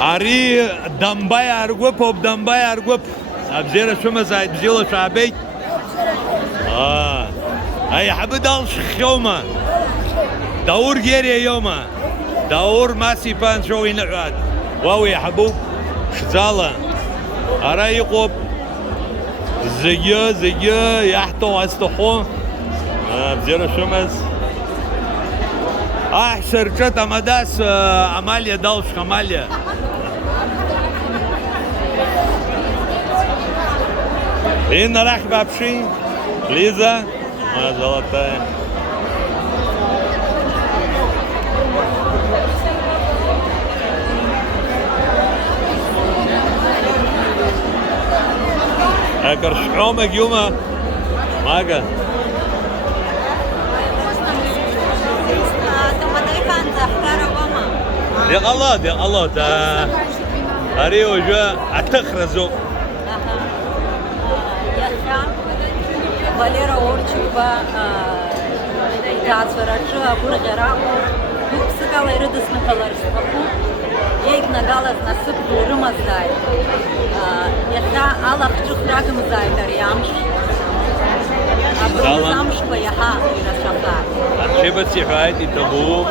Ari Dambay Argup, Dambay Argup. Abzera şuma zayid bzila şabey. Ay habı dal şyoma. Daur geriye yoma. Daur masipan şo inaqad. Wawi habub şzala. Ara yiqop. Zigyo yahto astuhu. Abzera şumaz. Şirket amadas Amalya dalş Amalya. Инна Рахбапши, Лиза, моя золотая. Акаршома Гюма, Мага. يا الله ده أريو جا أتخرزو Valera Orçuva transferaču Burgeraku Psicala ir Dusmikalar Spaku Jei Nagalas nasip Rumazai Yata Allah Chukragmazai Tariamsh Abramzamsh Vayaha Irashaka Anşeba Sihayet itabu